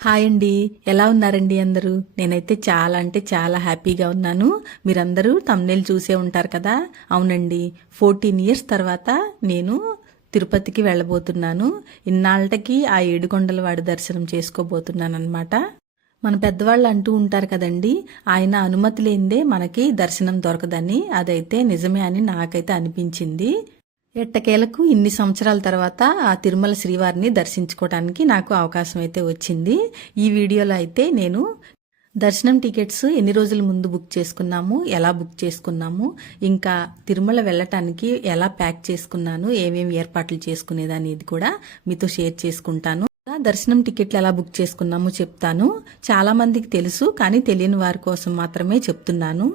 Hi అండి. ఎలా ఉన్నారండి అందరూ? నేనైతే చాలా అంటే చాలా హ్యాపీగా ఉన్నాను. మీరందరూ తమ్నేల్ చూసే ఉంటారు కదా? అవునండి. ఫోర్టీన్ ఇయర్స్ తర్వాత నేను తిరుపతికి వెళ్ళబోతున్నాను. ఇన్నాళ్ళకి ఆ ఏడుకొండల వాడి దర్శనం చేసుకోబోతున్నాను అనమాట మన పెద్దవాళ్ళు అంటూ ఉంటారు కదండి ఆయన అనుమతి లేనిదే మనకి దర్శనం దొరకదని. అదైతే నిజమే అని నాకైతే అనిపించింది. ఎట్టకేలకు ఇన్ని సంవత్సరాల తర్వాత ఆ తిరుమల శ్రీవారిని దర్శించుకోవడానికి నాకు అవకాశం అయితే వచ్చింది. ఈ వీడియోలో అయితే నేను దర్శనం టికెట్స్ ఎన్ని రోజుల ముందు బుక్ చేసుకున్నాము ఎలా బుక్ చేసుకున్నాము ఇంకా తిరుమల వెళ్ళటానికి ఎలా ప్యాక్ చేసుకున్నాను ఏమేమి ఏర్పాట్లు చేసుకునేదనేది కూడా మీతో షేర్ చేసుకుంటాను. దర్శనం టికెట్లు ఎలా బుక్ చేసుకున్నామో చెప్తాను. చాలా మందికి తెలుసు కానీ తెలియని వారి కోసం మాత్రమే చెప్తున్నాను.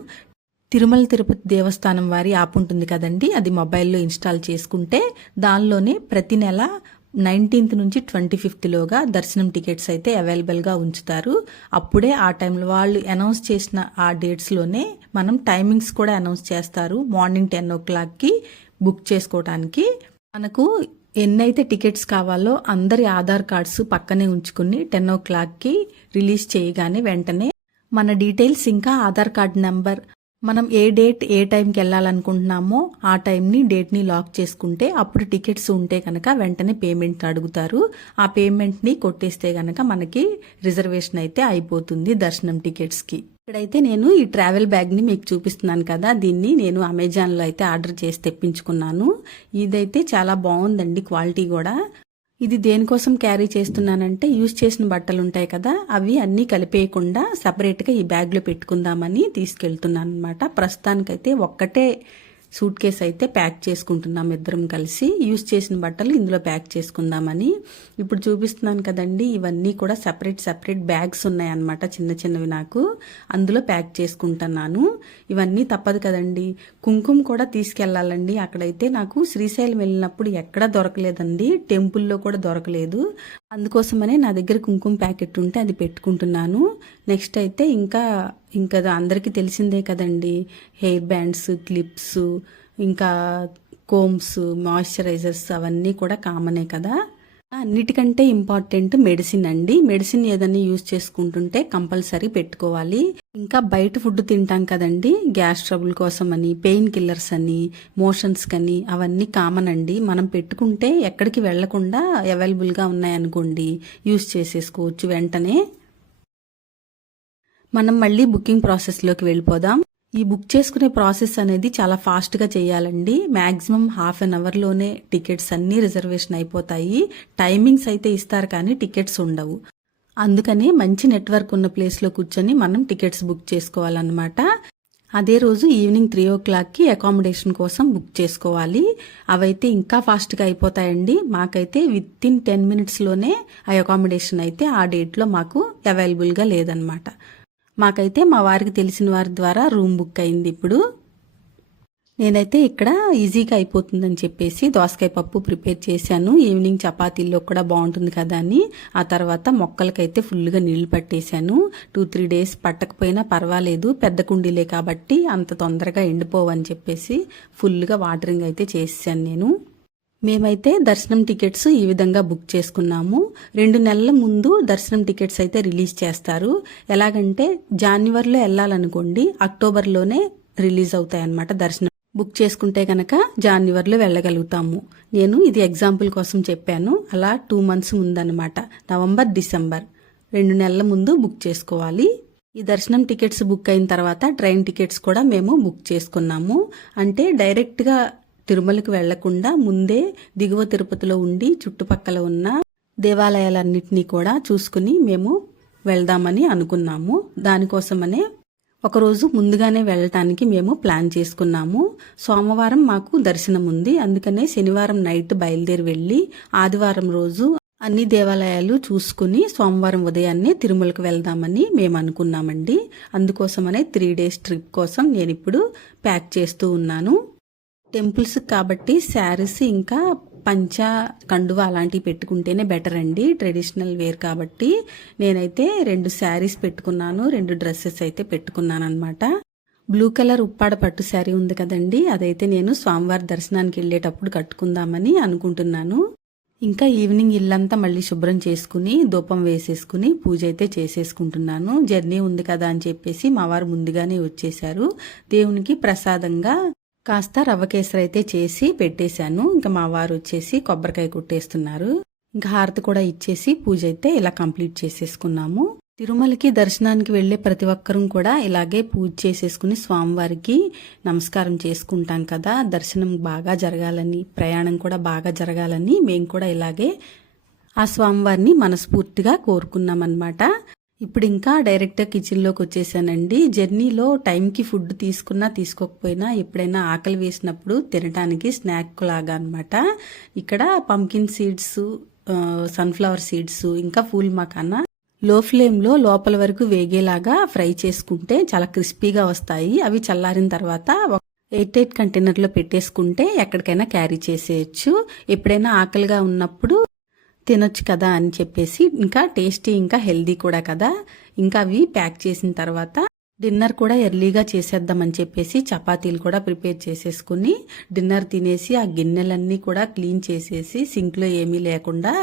తిరుమల తిరుపతి దేవస్థానం వారి యాప్ ఉంటుంది కదండి. అది మొబైల్లో ఇన్స్టాల్ చేసుకుంటే దానిలోనే ప్రతి నెల నైన్టీన్త్ నుంచి ట్వంటీ ఫిఫ్త్లోగా దర్శనం టికెట్స్ అయితే అవైలబుల్గా ఉంచుతారు. అప్పుడే ఆ టైంలో వాళ్ళు అనౌన్స్ చేసిన ఆ డేట్స్లోనే మనం టైమింగ్స్ కూడా అనౌన్స్ చేస్తారు మార్నింగ్ టెన్ ఓ క్లాక్కి బుక్ చేసుకోవడానికి మనకు ఎన్నైతే టికెట్స్ కావాలో అందరి ఆధార్ కార్డ్స్ పక్కనే ఉంచుకుని టెన్ ఓ క్లాక్కి రిలీజ్ చేయగానే వెంటనే మన డీటెయిల్స్ ఇంకా ఆధార్ కార్డ్ నెంబర్ మనం ఏ డేట్ ఏ టైంకి వెళ్ళాలనుకుంటున్నామో ఆ టైంని డేట్ని లాక్ చేసుకుంటే అప్పుడు టికెట్స్ ఉంటే కనుక వెంటనే పేమెంట్ అడుగుతారు. ఆ పేమెంట్ని కొట్టేస్తే కనుక మనకి రిజర్వేషన్ అయితే అయిపోతుంది దర్శనం టికెట్స్కి. ఇక్కడైతే నేను ఈ ట్రావెల్ బ్యాగ్ని మీకు చూపిస్తున్నాను కదా. దీన్ని నేను అమెజాన్లో అయితే ఆర్డర్ చేసి తెప్పించుకున్నాను. ఇదైతే చాలా బాగుందండి క్వాలిటీ కూడా. ఇది దేనికోసం క్యారీ చేస్తున్నానంటే యూజ్ చేసిన బట్టలు ఉంటాయి కదా అవి అన్నీ కలిపేయకుండా సపరేట్గా ఈ బ్యాగ్లో పెట్టుకుందామని తీసుకెళ్తున్నాను అనమాట ప్రస్తుతానికైతే ఒక్కటే సూట్ కేస్ అయితే ప్యాక్ చేసుకుంటున్నాం ఇద్దరం కలిసి. యూస్ చేసిన బట్టలు ఇందులో ప్యాక్ చేసుకుందామని. ఇప్పుడు చూపిస్తున్నాను కదండి ఇవన్నీ కూడా సపరేట్ సపరేట్ బ్యాగ్స్ ఉన్నాయన్నమాట చిన్న చిన్నవి నాకు. అందులో ప్యాక్ చేసుకుంటున్నాను. ఇవన్నీ తప్పదు కదండి. కుంకుమ కూడా తీసుకెళ్ళాలండి. అక్కడైతే నాకు శ్రీశైలం వెళ్ళినప్పుడు ఎక్కడా దొరకలేదండి. టెంపుల్లో కూడా దొరకలేదు. అందుకోసమనే నా దగ్గర కుంకుమ ప్యాకెట్ ఉంటే అది పెట్టుకుంటున్నాను. నెక్స్ట్ అయితే ఇంకా ఇంకా అందరికీ తెలిసిందే కదండి. హెయిర్ బ్యాండ్స్ క్లిప్స్ ఇంకా కోమ్స్ మాయిశ్చరైజర్స్ అవన్నీ కూడా కామనే కదా. అన్నిటికంటే ఇంపార్టెంట్ మెడిసిన్ అండి. మెడిసిన్ ఏదైనా యూజ్ చేసుకుంటుంటే కంపల్సరీ పెట్టుకోవాలి. ఇంకా బయట ఫుడ్ తింటాం కదండి. గ్యాస్ ట్రబుల్ కోసం అని పెయిన్ కిల్లర్స్ అని మోషన్స్ కని అవన్నీ కామన్ అండి. మనం పెట్టుకుంటే ఎక్కడికి వెళ్ళకుండా అవైలబుల్గా ఉన్నాయనుకోండి. యూజ్ చేసేసుకోవచ్చు వెంటనే. మనం మళ్ళీ బుకింగ్ ప్రాసెస్లోకి వెళ్ళిపోదాం. ఈ బుక్ చేసుకునే ప్రాసెస్ అనేది చాలా ఫాస్ట్గా చేయాలండి. మ్యాక్సిమం హాఫ్ అన్ అవర్లోనే టికెట్స్ అన్నీ రిజర్వేషన్ అయిపోతాయి. టైమింగ్స్ అయితే ఇస్తారు కానీ టికెట్స్ ఉండవు. అందుకని మంచి నెట్వర్క్ ఉన్న ప్లేస్లో కూర్చొని మనం టికెట్స్ బుక్ చేసుకోవాలన్నమాట. అదే రోజు ఈవినింగ్ త్రీ ఓ క్లాక్కి అకామిడేషన్ కోసం బుక్ చేసుకోవాలి. అవైతే ఇంకా ఫాస్ట్గా అయిపోతాయండి. మాకైతే విత్ ఇన్ టెన్ మినిట్స్లోనే ఆ అకామిడేషన్ అయితే ఆ డేట్లో మాకు అవైలబుల్గా లేదనమాట మాకైతే మా వారికి తెలిసిన వారి ద్వారా రూమ్ బుక్ అయింది ఇప్పుడు. నేనైతే ఇక్కడ ఈజీగా అయిపోతుందని చెప్పేసి దోసకాయ పప్పు ప్రిపేర్ చేశాను. ఈవినింగ్ చపాతీల్లో కూడా బాగుంటుంది కదా అని. ఆ తర్వాత మొక్కలకైతే ఫుల్గా నీళ్ళు పట్టేశాను. టూ త్రీ డేస్ పట్టకపోయినా పర్వాలేదు. పెద్ద కుండీలే కాబట్టి అంత తొందరగా ఎండిపోవని చెప్పేసి ఫుల్గా వాటరింగ్ అయితే చేసాను నేను. మేమైతే దర్శనం టికెట్స్ ఈ విధంగా బుక్ చేసుకున్నాము. రెండు నెలల ముందు దర్శనం టికెట్స్ అయితే రిలీజ్ చేస్తారు. ఎలాగంటే జాన్యువరిలో వెళ్ళాలనుకోండి అక్టోబర్లోనే రిలీజ్ అవుతాయి అన్నమాట దర్శనం. బుక్ చేసుకుంటే కనుక జాన్యువరిలో వెళ్ళగలుగుతాము. నేను ఇది ఎగ్జాంపుల్ కోసం చెప్పాను. అలా టూ మంత్స్ ముందన్నమాట. November December. రెండు నెలల ముందు బుక్ చేసుకోవాలి. ఈ దర్శనం టికెట్స్ బుక్ అయిన తర్వాత ట్రైన్ టికెట్స్ కూడా మేము బుక్ చేసుకున్నాము. అంటే డైరెక్ట్గా తిరుమలకు వెళ్ళకుండా ముందే దిగువ తిరుపతిలో ఉండి చుట్టుపక్కల ఉన్న దేవాలయాలన్నింటినీ కూడా చూసుకుని మేము వెళ్దామని అనుకున్నాము. దానికోసమనే ఒకరోజు ముందుగానే వెళ్ళటానికి మేము ప్లాన్ చేసుకున్నాము. సోమవారం మాకు దర్శనం ఉంది. అందుకనే శనివారం నైట్ బయలుదేరి వెళ్ళి ఆదివారం రోజు అన్ని దేవాలయాలు చూసుకుని సోమవారం ఉదయాన్నే తిరుమలకు వెళ్దామని మేము అనుకున్నామండి. అందుకోసమనే త్రీ డేస్ ట్రిప్ కోసం నేను ఇప్పుడు ప్యాక్ చేస్తూ ఉన్నాను. టెంపుల్స్ కాబట్టి శారీస్ ఇంకా పంచ కండువ అలాంటివి పెట్టుకుంటేనే బెటర్ అండి. ట్రెడిషనల్ వేర్ కాబట్టి నేనైతే రెండు శారీస్ పెట్టుకున్నాను రెండు డ్రెస్సెస్ అయితే పెట్టుకున్నాను అనమాట బ్లూ కలర్ ఉప్పాడ పట్టు శారీ ఉంది కదండి అదైతే నేను స్వామివారి దర్శనానికి వెళ్ళేటప్పుడు కట్టుకుందామని అనుకుంటున్నాను. ఇంకా ఈవినింగ్ ఇల్లంతా మళ్ళీ శుభ్రం చేసుకుని ధూపం వేసేసుకుని పూజ అయితే చేసేసుకుంటున్నాను. జర్నీ ఉంది కదా అని చెప్పేసి మా వారు ముందుగానే వచ్చేసారు దేవునికి ప్రసాదంగా కాస్త రవ్వ కేసరి అయితే చేసి పెట్టేశాను. ఇంకా మా వారు వచ్చేసి కొబ్బరికాయ కుట్టేస్తున్నారు. ఇంకా హారతి కూడా ఇచ్చేసి పూజ అయితే ఇలా కంప్లీట్ చేసేసుకున్నాము. తిరుమలకి దర్శనానికి వెళ్ళే ప్రతి ఒక్కరూ కూడా ఇలాగే పూజ చేసేసుకుని స్వామివారికి నమస్కారం చేసుకుంటాం కదా. దర్శనం బాగా జరగాలని ప్రయాణం కూడా బాగా జరగాలని మేము కూడా ఇలాగే ఆ స్వామివారిని మనస్ఫూర్తిగా కోరుకున్నామన్నమాట. ఇప్పుడు ఇంకా డైరెక్ట్గా కిచెన్లోకి వచ్చేసానండి జర్నీలో టైంకి ఫుడ్ తీసుకున్నా తీసుకోకపోయినా ఎప్పుడైనా ఆకలి వేసినప్పుడు తినడానికి స్నాక్ లాగా అనమాట ఇక్కడ పంకిన్ సీడ్స్ సన్ఫ్లవర్ సీడ్స్ ఇంకా ఫూల్ మకానా లో ఫ్లేమ్లో లోపల వరకు వేగేలాగా ఫ్రై చేసుకుంటే చాలా క్రిస్పీగా వస్తాయి. అవి చల్లారిన తర్వాత ఎయిట్ ఎయిట్ కంటైనర్లో పెట్టేసుకుంటే ఎక్కడికైనా క్యారీ చేసేయచ్చు. ఎప్పుడైనా ఆకలిగా ఉన్నప్పుడు తినొచ్చు కదా అని చెప్పేసి ఇంకా టేస్టీ ఇంకా హెల్దీ కూడా కదా. ఇంకా అవి ప్యాక్ చేసిన తర్వాత డిన్నర్ కూడా ఎర్లీగా చేసేద్దామని చెప్పేసి చపాతీలు కూడా ప్రిపేర్ చేసేసుకుని డిన్నర్ తినేసి ఆ గిన్నెలన్నీ కూడా క్లీన్ చేసేసి సింక్లో ఏమీ లేకుండా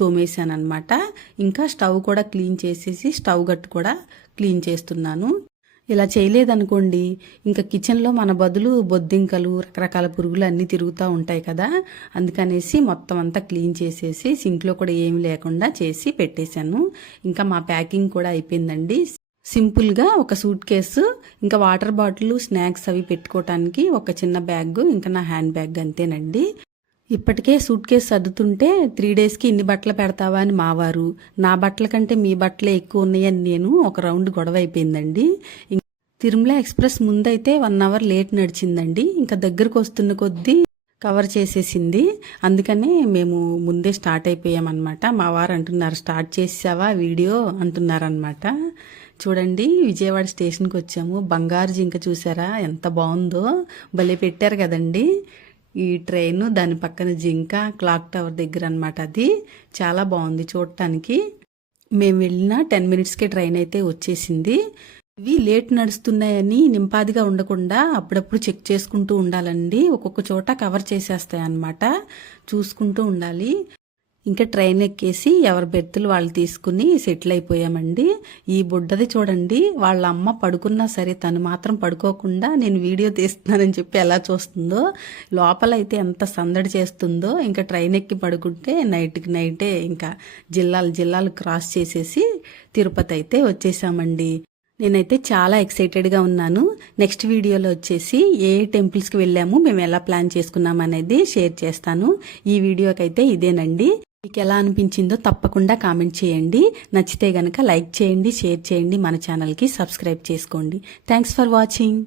తోమేశానమాట ఇంకా స్టవ్ కూడా క్లీన్ చేసేసి స్టవ్ గట్టు కూడా క్లీన్ చేస్తున్నాను. ఇలా చేయలేదనుకోండి ఇంకా కిచెన్లో మన బదులు బొద్దింకలు రకరకాల పురుగులు అన్నీ తిరుగుతూ ఉంటాయి కదా. అందుకనేసి మొత్తం అంతా క్లీన్ చేసేసి సింక్లో కూడా ఏమి లేకుండా చేసి పెట్టేశాను. ఇంకా మా ప్యాకింగ్ కూడా అయిపోయిందండి. సింపుల్గా ఒక సూట్ కేసు ఇంకా వాటర్ బాటిల్ స్నాక్స్ అవి పెట్టుకోవటానికి ఒక చిన్న బ్యాగ్ ఇంకా నా హ్యాండ్ బ్యాగ్ అంతేనండి. ఇప్పటికే సూట్ కేసు సర్దుతుంటే త్రీ డేస్కి ఇన్ని బట్టలు పెడతావా అని మావారు. నా బట్టల కంటే మీ బట్టలే ఎక్కువ ఉన్నాయని నేను ఒక రౌండ్ గొడవ అయిపోయిందండి. తిరుమల ఎక్స్ప్రెస్ ముందైతే వన్ అవర్ లేట్ నడిచిందండి. ఇంకా దగ్గరకు వస్తున్న కొద్దీ కవర్ చేసేసింది. అందుకనే మేము ముందే స్టార్ట్ అయిపోయామన్నమాట. మా వారు అంటున్నారు స్టార్ట్ చేసావా వీడియో? అంటున్నారనమాట చూడండి విజయవాడ స్టేషన్కి వచ్చాము. బంగారు జింక చూసారా ఎంత బాగుందో. భలే పెట్టారు కదండి. ఈ ట్రైన్ దాని పక్కన జింక క్లాక్ టవర్ దగ్గర అనమాట అది. చాలా బాగుంది చూడటానికి. మేము వెళ్ళిన టెన్ మినిట్స్కే ట్రైన్ అయితే వచ్చేసింది. ఇవి లేట్ నడుస్తున్నాయని నింపాదిగా ఉండకుండా అప్పుడప్పుడు చెక్ చేసుకుంటూ ఉండాలండి. ఒక్కొక్క చోట కవర్ చేసేస్తాయి అన్నమాట చూసుకుంటూ ఉండాలి. ఇంకా ట్రైన్ ఎక్కేసి ఎవరి బెర్తులు వాళ్ళు తీసుకుని సెటిల్ అయిపోయామండి. ఈ బుడ్డది చూడండి వాళ్ళ అమ్మ పడుకున్నా సరే తను మాత్రం పడుకోకుండా నేను వీడియో తీస్తున్నానని చెప్పి ఎలా చూస్తుందో లోపల అయితే ఎంత సందడి చేస్తుందో ఇంకా ట్రైన్ ఎక్కి పడుకుంటే నైట్కి నైటే ఇంకా జిల్లాలు జిల్లాలు క్రాస్ చేసేసి తిరుపతి అయితే వచ్చేసామండి. నేనైతే చాలా ఎక్సైటెడ్గా ఉన్నాను. నెక్స్ట్ వీడియోలో వచ్చేసి ఏ టెంపుల్స్కి వెళ్ళాము మేము ఎలా ప్లాన్ చేసుకున్నాం అనేది షేర్ చేస్తాను. ఈ వీడియోకైతే ఇదేనండి. మీకు ఎలా అనిపించిందో తప్పకుండా కామెంట్ చేయండి. నచ్చితే గనక లైక్ చేయండి షేర్ చేయండి మన ఛానల్కి సబ్స్క్రైబ్ చేసుకోండి. Thanks for watching